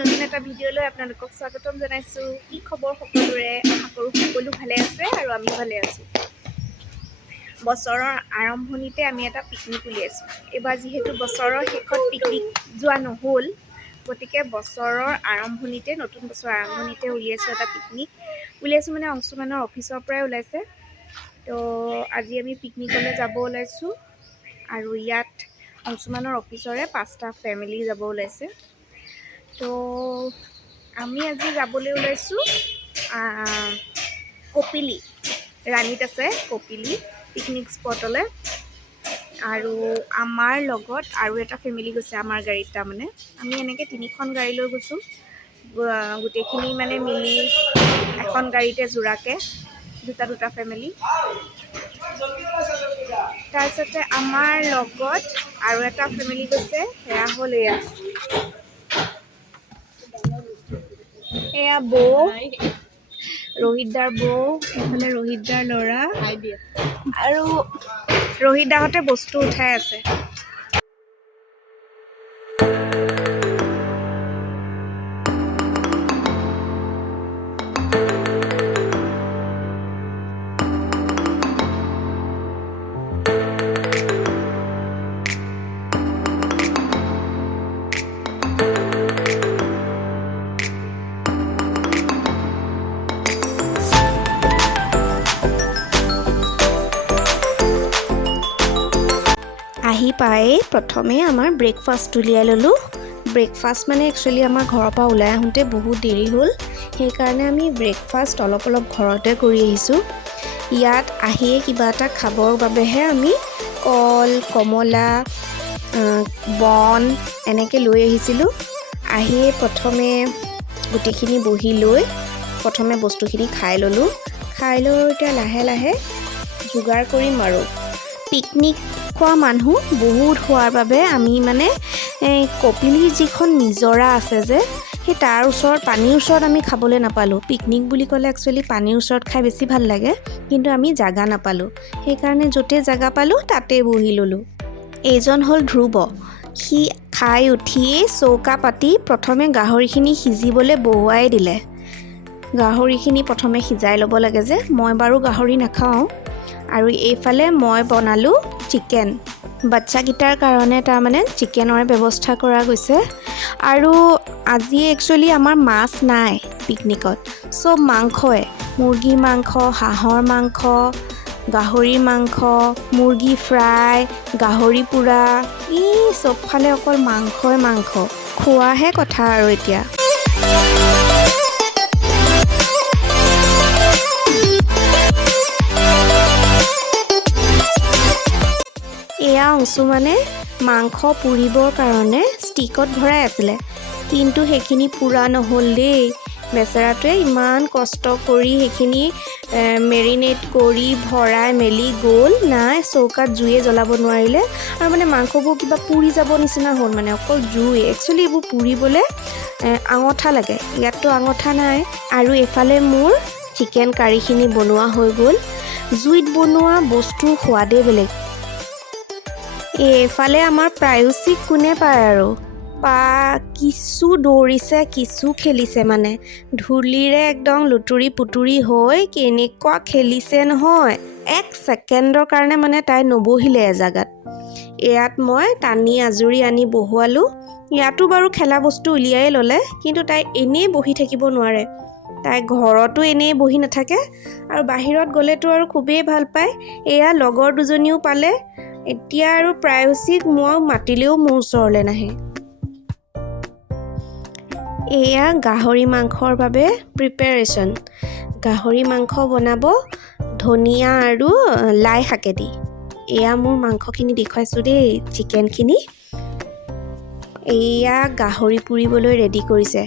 নতুন এটা ভিডিঅ'লৈ আপোনালোকক স্বাগতম জনাইছোঁ। কি খবৰ সকলোৰে? আশা কৰোঁ সকলো ভালে আছে আৰু আমি ভালে আছোঁ। বছৰৰ আৰম্ভণিতে আমি এটা পিকনিক উলিয়াইছোঁ। এইবাৰ যিহেতু বছৰৰ শেষত পিকনিক যোৱা নহ'ল, গতিকে বছৰৰ আৰম্ভণিতে নতুন বছৰৰ আৰম্ভণিতে উলিয়াইছোঁ এটা পিকনিক। উলিয়াইছোঁ মানে অংশুমানৰ অফিচৰ পৰাই ওলাইছে। তো আজি আমি পিকনিকলৈ যাব ওলাইছোঁ আৰু ইয়াত অংশুমানৰ অফিচৰে 5টা ফেমিলি যাব ওলাইছে। তো আমি আজি যাবলৈ ওলাইছোঁ কপিলি, ৰাণীত আছে কপিলি পিকনিক স্পটলৈ। আৰু আমাৰ লগত আৰু এটা ফেমিলি গৈছে আমাৰ গাড়ীত। তাৰমানে আমি এনেকৈ 3খন গাড়ী লৈ গৈছোঁ, গোটেইখিনি মানে মিলি এখন গাড়ীতে জোৰাকৈ দুটা ফেমিলি। তাৰপিছতে আমাৰ লগত আৰু এটা ফেমিলি গৈছে, সেয়া হ'ল এয়া বৌ, ৰোহিতদাৰ বৌ, এইফালে ৰোহিতদাৰ ল'ৰা আৰু ৰোহিতদাহঁতে বস্তু উঠাই আছে। আহি পাই প্ৰথমে আমাৰ ব্ৰেকফাষ্ট উলিয়াই ল'লোঁ। ব্ৰেকফাষ্ট মানে একচুৱেলি আমাৰ ঘৰৰ পৰা ওলাই আহোঁতে বহুত দেৰি হ'ল, সেইকাৰণে আমি ব্ৰেকফাষ্ট অলপ ঘৰতে কৰি আহিছোঁ। ইয়াত আহিয়ে কিবা এটা খাবৰ বাবেহে আমি কল, কমলা, বন এনেকৈ লৈ আহিছিলোঁ। আহিয়ে প্ৰথমে গোটেইখিনি বহি লৈ প্ৰথমে বস্তুখিনি খাই ল'লোঁ। খাই লৈ এতিয়া লাহে লাহে যোগাৰ কৰিম আৰু। পিকনিক খোৱা মানুহ বহুত হোৱাৰ বাবে আমি মানে কপিলিৰ যিখন নিজৰা আছে যে, সেই তাৰ ওচৰত পানীৰ ওচৰত আমি খাবলৈ নাপালোঁ। পিকনিক বুলি ক'লে একচুৱেলি পানীৰ ওচৰত খাই বেছি ভাল লাগে, কিন্তু আমি জাগা নাপালোঁ। সেইকাৰণে য'তে জাগা পালোঁ তাতে বহি ল'লোঁ। এইজন হ'ল ধ্ৰুৱ। সি খাই উঠিয়েই চৌকা পাতি প্ৰথমে গাহৰিখিনি সিজিবলৈ বহুৱাই দিলে। গাহৰিখিনি প্ৰথমে সিজাই ল'ব লাগে যে, মই বাৰু গাহৰি নাখাওঁ। আৰু এইফালে মই বনালোঁ চিকেন। বাচ্চাকেইটাৰ কাৰণে তাৰমানে চিকেনৰ ব্যৱস্থা কৰা গৈছে। আৰু আজি একচুৱেলি আমাৰ মাছ নাই পিকনিকত, চব মাংসই, মুৰ্গী মাংস, হাঁহৰ মাংস, গাহৰি মাংস, মুৰ্গী ফ্ৰাই, গাহৰি পোৰা, চবফালে অকল মাংসই মাংস। খোৱাহে কথা আৰু এতিয়া। এয়া অংশুমানে মাংস পুৰিবৰ কাৰণে ষ্টিকত ভৰাই আছিলে, কিন্তু সেইখিনি পুৰা নহ'ল দেই। বেচেৰাটোৱে ইমান কষ্ট কৰি সেইখিনি মেৰিনেট কৰি ভৰাই মেলি গ'ল, নাই চৌকাত জুয়ে জ্বলাব নোৱাৰিলে। আৰু মানে মাংসবোৰ কিবা পুৰি যাব নিচিনা হ'ল, মানে অকল জুই। একচুৱেলি এইবোৰ পুৰিবলৈ আঙঠা লাগে, ইয়াততো আঙঠা নাই। আৰু এইফালে মোৰ চিকেন কাৰীখিনি বনোৱা হৈ গ'ল। জুইত বনোৱা বস্তুৰ সোৱাদেই বেলেগ। এইফালে আমাৰ প্ৰায়চিক কোনে পায় আৰু কিছু দৌৰিছে, কিছু খেলিছে, মানে ধূলিৰে একদম লুতুৰি পুতুৰি হৈ কেনেকুৱা খেলিছে নহয়। 1 ছেকেণ্ডৰ কাৰণে মানে তাই নবহিলে এজাগাত। ইয়াত মই টানি আজুৰি আনি বহুৱালোঁ। ইয়াতো বাৰু খেলা বস্তু উলিয়াই ল'লে, কিন্তু তাই এনেই বহি থাকিব নোৱাৰে। তাই ঘৰতো এনেই বহি নাথাকে, আৰু বাহিৰত গ'লেতো আৰু খুবেই ভাল পায়। এয়া লগৰ দুজনীও পালে। এতিয়া আৰু প্ৰায়চিক মই মাতিলেও মোৰ ওচৰলৈ নাহে। এয়া গাহৰি মাংসৰ বাবে প্ৰিপেৰেশ্যন। গাহৰি মাংস বনাব ধনিয়া আৰু লাই শাকেদি। এয়া মোৰ মাংসখিনি দেখুৱাইছোঁ দেই, চিকেনখিনি। এয়া গাহৰি পুৰিবলৈ ৰেডি কৰিছে।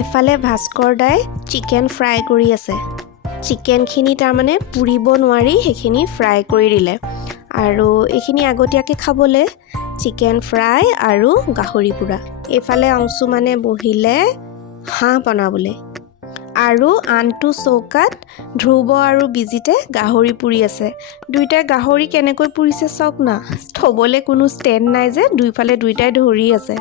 এফালে ভাস্কৰ দাই চিকেন ফ্ৰাই কৰি আছে। চিকেনখিনি তাৰমানে পুৰিব নোৱাৰি সেইখিনি ফ্ৰাই কৰি দিলে। আৰু এইখিনি আগতীয়াকৈ খাবলৈ চিকেন ফ্ৰাই আৰু গাহৰি পুৰা। এইফালে অংশুমানে বহিলে হাঁহ বনাবলৈ। আৰু আনটো চৌকাত ধ্ৰুৱ আৰু বিজিতে গাহৰি পুৰি আছে। দুইটাই গাহৰি কেনেকৈ পুৰিছে চাওক না, থ'বলৈ কোনো ষ্টেণ্ড নাই যে, দুইফালে দুইটাই ধৰি আছে।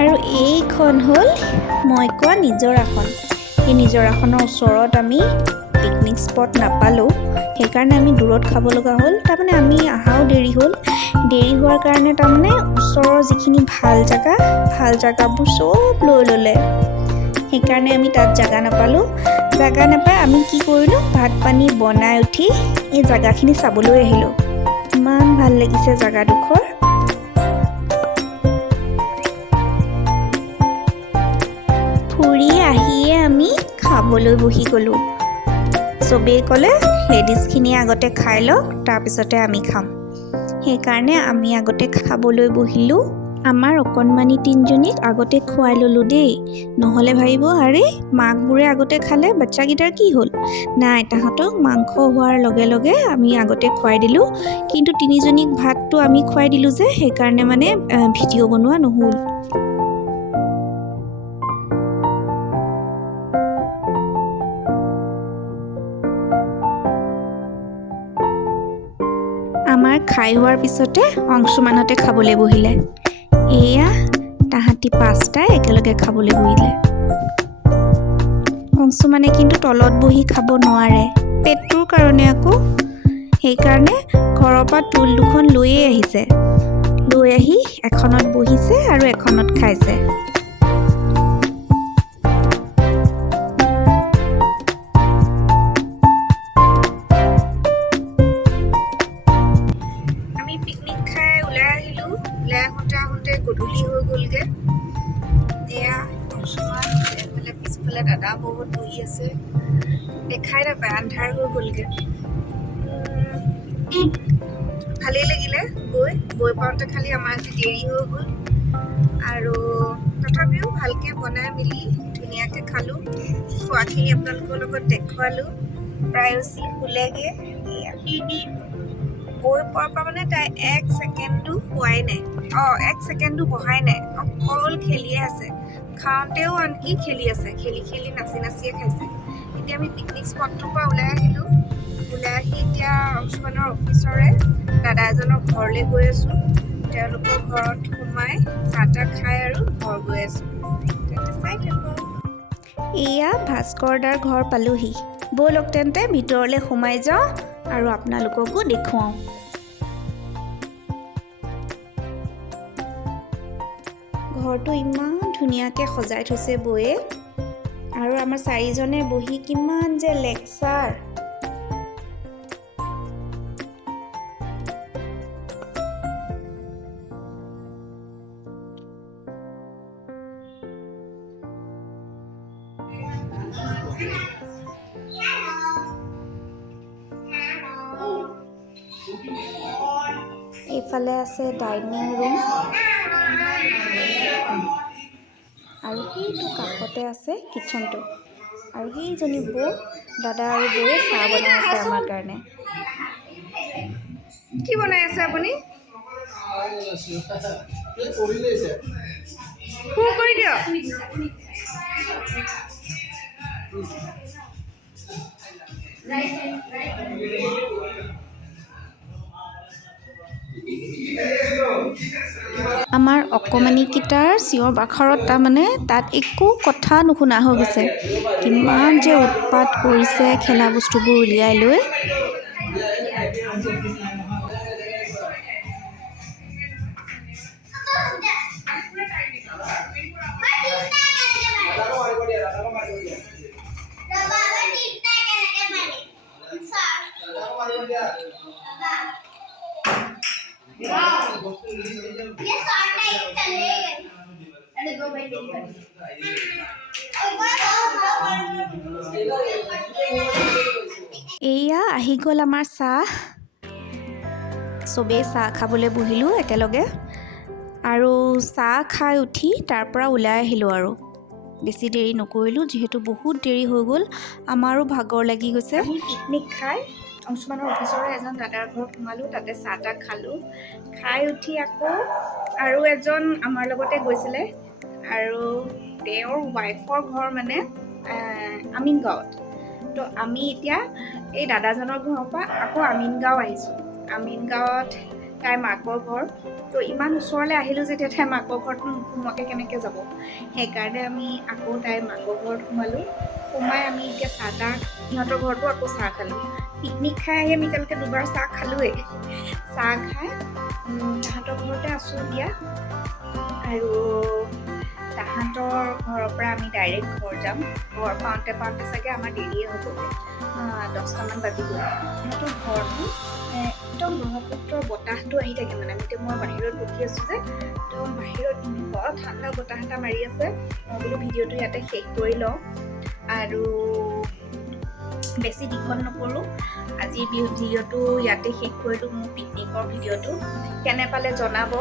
আৰু এইখন হ'ল মই কোৱা নিজৰাখন। এই নিজৰাখনৰ ওচৰত আমি পিকনিক স্পট নাপালোঁ, সেইকাৰণে আমি দূৰত খাব লগা হ'ল। তাৰমানে আমি অহাও দেৰি হ'ল। দেৰি হোৱাৰ কাৰণে তাৰমানে ওচৰৰ যিখিনি ভাল জেগাবোৰ চব লৈ ল'লে। সেইকাৰণে আমি তাত জেগা নাপালোঁ। জেগা নাপাই আমি কি কৰিলোঁ, ভাত পানী বনাই উঠি এই জেগাখিনি চাবলৈ আহিলোঁ। ইমান ভাল লাগিছে জেগাডোখৰ। ফুৰি আহিয়ে আমি খাবলৈ বহি গ'লোঁ। চবেই ক'লে লেডিজখিনিয়ে আগতে খাই লওক, তাৰপিছতে আমি খাম। সেইকাৰণে আমি আগতে খাবলৈ বহিলোঁ। আমাৰ অকণমানি তিনিজনীক আগতে খুৱাই ল'লোঁ দেই, নহ'লে ভাবিব আৰে মাকবোৰে আগতে খালে বাচ্চাকেইটাৰ কি হ'ল। নাই, তাহাঁতক মাংস হোৱাৰ লগে লগে আমি আগতে খুৱাই দিলোঁ। কিন্তু তিনিজনীক ভাতটো আমি খুৱাই দিলোঁ যে, সেইকাৰণে মানে ভিডিঅ' বনোৱা নহ'ল। আমাৰ খাই হোৱাৰ পিছতে অংশুমানহঁতে খাবলৈ বহিলে। এয়া তাহাঁতি পাঁচটাই একেলগে খাবলৈ বহিলে। অংশুমানে কিন্তু তলত বহি খাব নোৱাৰে, পেটটোৰ কাৰণে আকৌ। সেইকাৰণে ঘৰৰ পৰা টুল দুখন লৈয়ে আহিছে। লৈ আহি এখনত বহিছে আৰু এখনত খাইছে। পিকনিক খাই ওলাই আহিলোঁ। ওলাই আহোঁতে গধূলি হৈ গ'লগৈ। এয়া এফালে পিছফালে দাদা বহুত বহি আছে, দেখাই নাপায়, আন্ধাৰ হৈ গ'লগৈ। ভালেই লাগিলে গৈ পাওঁতে খালি আমাৰ আজি দেৰি হৈ গ'ল। আৰু তথাপিও ভালকৈ বনাই মেলি ধুনীয়াকৈ খালোঁ। খোৱাখিনি আপোনালোকৰ লগত দেখুৱালোঁ। প্ৰায়চি শুলেগৈ। গৈ পোৱাৰ পৰা মানে তাই 1 ছেকেণ্ডো শুৱাই নাই, 1 ছেকেণ্ডো বহাই নাই, অকল খেলিয়ে আছে। খাওঁতেও আনকি খেলি আছে, খেলি নাচিয়ে খাইছে। এতিয়া আমি পিকনিক স্পটটোৰ পৰা ওলাই আহিলোঁ। ওলাই আহি এতিয়া অংশুমানৰ অফিচৰে দাদা এজনৰ ঘৰলৈ গৈ আছোঁ। তেওঁলোকৰ ঘৰত সোমাই চাহ তাহ খাই আৰু ঘৰ গৈ আছোঁ। চাই থাকক। এয়া ভাস্কৰ দাৰ ঘৰ পালোহি। ব'লক তেন্তে ভিতৰলৈ সোমাই যাওঁ আৰু আপোনালোককো দেখুৱাওঁ। ঘৰটো ইমান ধুনীয়াকৈ সজাই থৈছে বৌয়ে। আৰু আমাৰ চাৰিজনে বহি কিমান যে লেকচাৰ। এইফালে আছে ডাইনিং ৰুম আৰু সেইটো কাষতে আছে কিটচেনটো। আৰু সেইজনী বৌ, দাদা আৰু বৌয়ে চাহ বনাই আছে আমাৰ কাৰণে। কি বনাই আছে আপুনি? কৰি দিয়ক। আমাৰ অকণমানিকেইটাৰ চিঞৰ বাখৰত তাৰমানে তাত একো কথা নুশুনা হৈ গৈছে। কিমান যে উৎপাত কৰিছে খেলা বস্তুবোৰ উলিয়াই লৈ। এয়া আহি গ'ল আমাৰ চাহ। চবেই চাহ খাবলৈ বহিলোঁ একেলগে আৰু চাহ খাই উঠি তাৰ পৰা ওলাই আহিলোঁ আৰু বেছি দেৰি নকৰিলোঁ যিহেতু বহুত দেৰি হৈ গ'ল, আমাৰো ভাগৰ লাগি গৈছে। আমি পিকনিক খাই অংশুমানৰ অফিচৰে এজন দাদাৰ ঘৰত সোমালোঁ, তাতে চাহ তাহ খালোঁ। খাই উঠি আকৌ আৰু এজন আমাৰ লগতে গৈছিলে আৰু তেওঁৰ ৱাইফৰ ঘৰ মানে আমিনগাঁৱত। তো আমি এতিয়া এই দাদাজনৰ ঘৰৰ পৰা আকৌ আমিনগাঁও আহিছোঁ। আমিনগাঁৱত তাইৰ মাকৰ ঘৰ, তো ইমান ওচৰলৈ আহিলোঁ যেতিয়া তাইৰ মাকৰ ঘৰতো নোসোমোৱাকৈ কেনেকৈ যাব, সেইকাৰণে আমি আকৌ তাইৰ মাকৰ ঘৰত সোমালোঁ। সোমাই আমি এতিয়া চাহ তাহ, সিহঁতৰ ঘৰতো আকৌ চাহ খালোঁ। পিকনিক খাই আহি আমি এতিয়ালৈকে দুবাৰ চাহ খালোঁৱেই। চাহ খাই তাহাঁতৰ ঘৰতে আছোঁ এতিয়া আৰু তাহাঁতৰ ঘৰৰ পৰা আমি ডাইৰেক্ট ঘৰ যাম। ঘৰ পাওঁতে পাওঁতে চাগে আমাৰ দেৰিয়ে হ'বগৈ, 10টামান বাজিবই। সিহঁতৰ ঘৰটো একদম ব্ৰহ্মপুত্ৰৰ বতাহটো আহি থাকে মানে। এতিয়া মই বাহিৰত বহি আছোঁ যে, তো বাহিৰত এনেকুৱা ঠাণ্ডা বতাহ এটা মাৰি আছে। মই বোলো ভিডিঅ'টো ইয়াতে শেষ কৰি লওঁ আৰু বেছি দীঘল নকৰোঁ। আজি ভিডিঅ'টো ইয়াতে শেষ কৰিলোঁ, মোৰ পিকনিকৰ ভিডিঅ'টো। কেনে পালে জনাব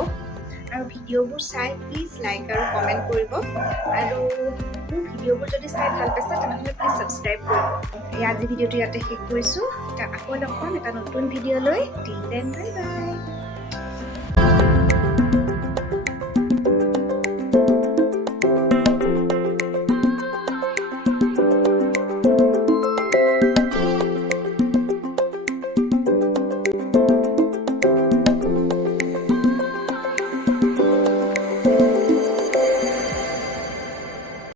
আৰু ভিডিঅ'বোৰ চাই প্লিজ লাইক আৰু কমেণ্ট কৰিব আৰু মোৰ ভিডিঅ'বোৰ যদি চাই ভাল পাইছে তেনেহ'লে প্লিজ ছাবস্ক্ৰাইব কৰিব। আজি ভিডিঅ'টো ইয়াতে শেষ কৰিছোঁ। আকৌ লগ পাম এটা নতুন ভিডিঅ' লৈ। Till then bye bye.